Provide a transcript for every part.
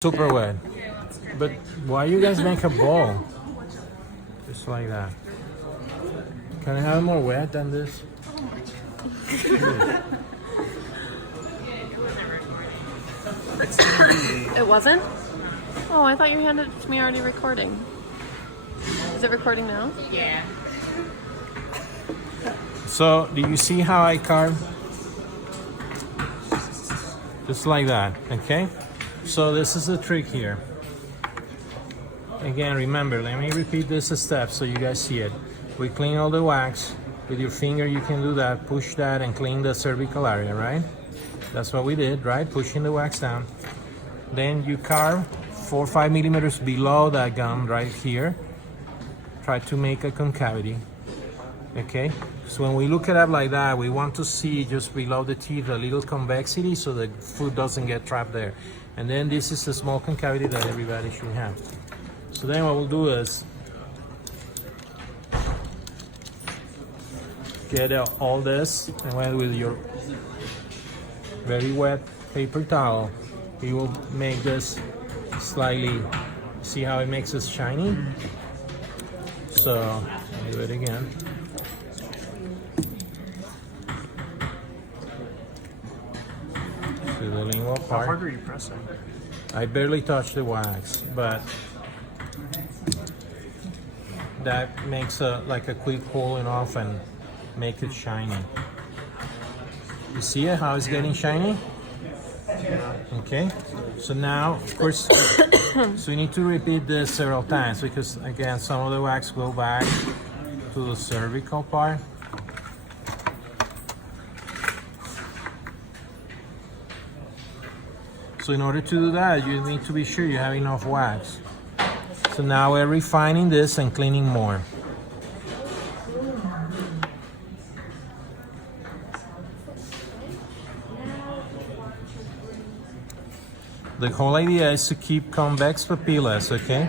Super wet. But why you guys make a ball? Just like that. Can I have more wet than this? It wasn't? Oh, I thought you handed it to me already recording. Is it recording now? Yeah. So, do you see how I carve? Just like that, okay? So this is the trick here. Again, remember, let me repeat this step so you guys see it. We clean all the wax. With your finger you can do that, push that and clean the cervical area, right? That's what we did, right? Pushing the wax down. Then you carve 4 or 5 millimeters below that gum right here. Try to make a concavity, okay? So when we look it up like that, we want to see just below the teeth a little convexity so the food doesn't get trapped there. And then this is a small concavity that everybody should have. So then what we'll do is get all this, and then with your very wet paper towel, you will make this slightly, see how it makes it shiny? So, let me do it again. To the lingual part. How hard are you pressing? I barely touch the wax, but that makes like a quick pulling off and make it shiny. You see it, how it's getting shiny? Okay, so now, of course, so you need to repeat this several times because, again, some of the wax go back to the cervical part. So in order to do that, you need to be sure you have enough wax. So now we're refining this and cleaning more. The whole idea is to keep convex papillas, okay?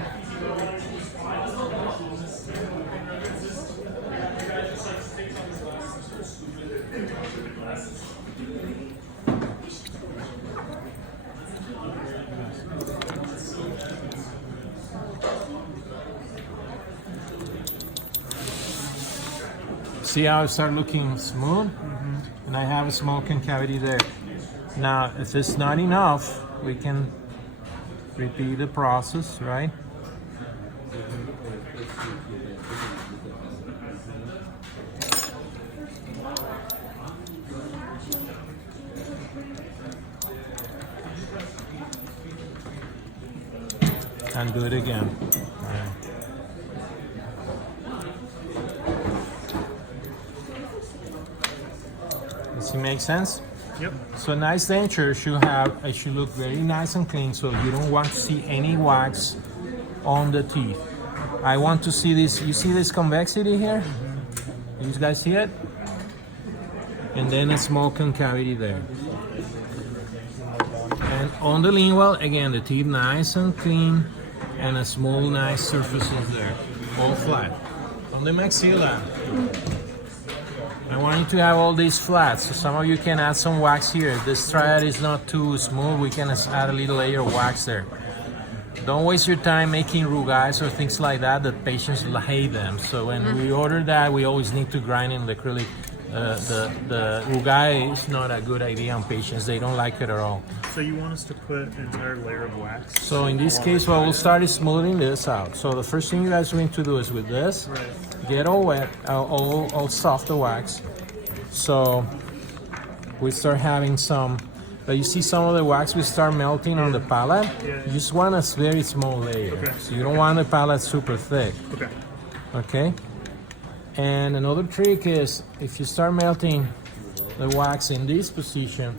See how it started looking smooth? And I have a small concavity there. Now, if it's not enough, we can repeat the process, right? And do it again. Does it make sense? Yep. So nice denture should look very nice and clean, so you don't want to see any wax on the teeth. I want to see this, you see this convexity here? You guys see it? And then a small concavity there. And on the lingual, again, the teeth nice and clean and a small nice surfaces there, all flat. On the maxilla, I want you to have all these flats, so some of you can add some wax here. If this triad is not too smooth, we can add a little layer of wax there. Don't waste your time making rugais or things like that. The patients hate them. So when we order that, we always need to grind in the acrylic. The rugai is not a good idea on patients. They don't like it at all. So you want us to put an entire layer of wax? So in this case, what we'll start is smoothing this out. So the first thing you guys are going to do is with this, get all wet, all soft the wax. So we start having some, but you see some of the wax we start melting on the palate. Yeah. You just want a very small layer. Okay. So you don't want the palate super thick. Okay. Okay. And another trick is if you start melting the wax in this position,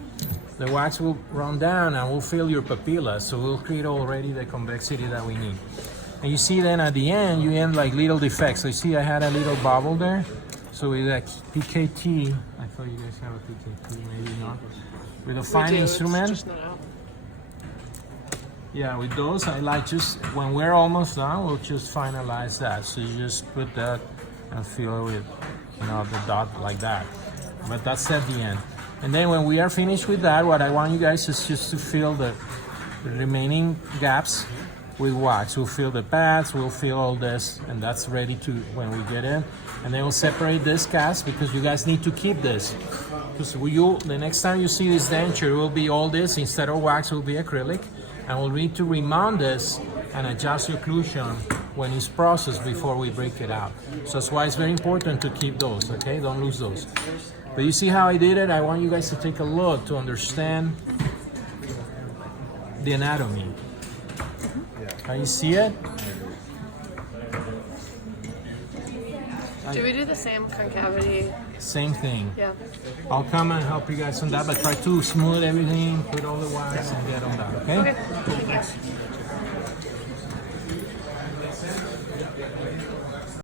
the wax will run down and will fill your papilla. So we'll create already the convexity that we need. And you see then at the end, you end like little defects. So you see I had a little bubble there. So with a PKT, I thought you guys have a PKT, maybe not. With a fine instrument. Yeah, with those, I like just, when we're almost done, we'll just finalize that. So you just put that and fill with, the dot like that. But that's at the end. And then when we are finished with that, what I want you guys is just to fill the remaining gaps with wax. We'll fill the pads, we'll fill all this, and that's ready to when we get in. And then we'll separate this cast because you guys need to keep this. Because the next time you see this denture, it will be all this. Instead of wax, it will be acrylic. And we'll need to remount this and adjust the occlusion when it's processed before we break it out. So that's why it's very important to keep those, okay? Don't lose those. But you see how I did it? I want you guys to take a look to understand the anatomy. Can you see it? Do we do the same concavity? Same thing. Yeah. I'll come and help you guys on that, but try to smooth everything, put all the wax and get on that, okay? Okay.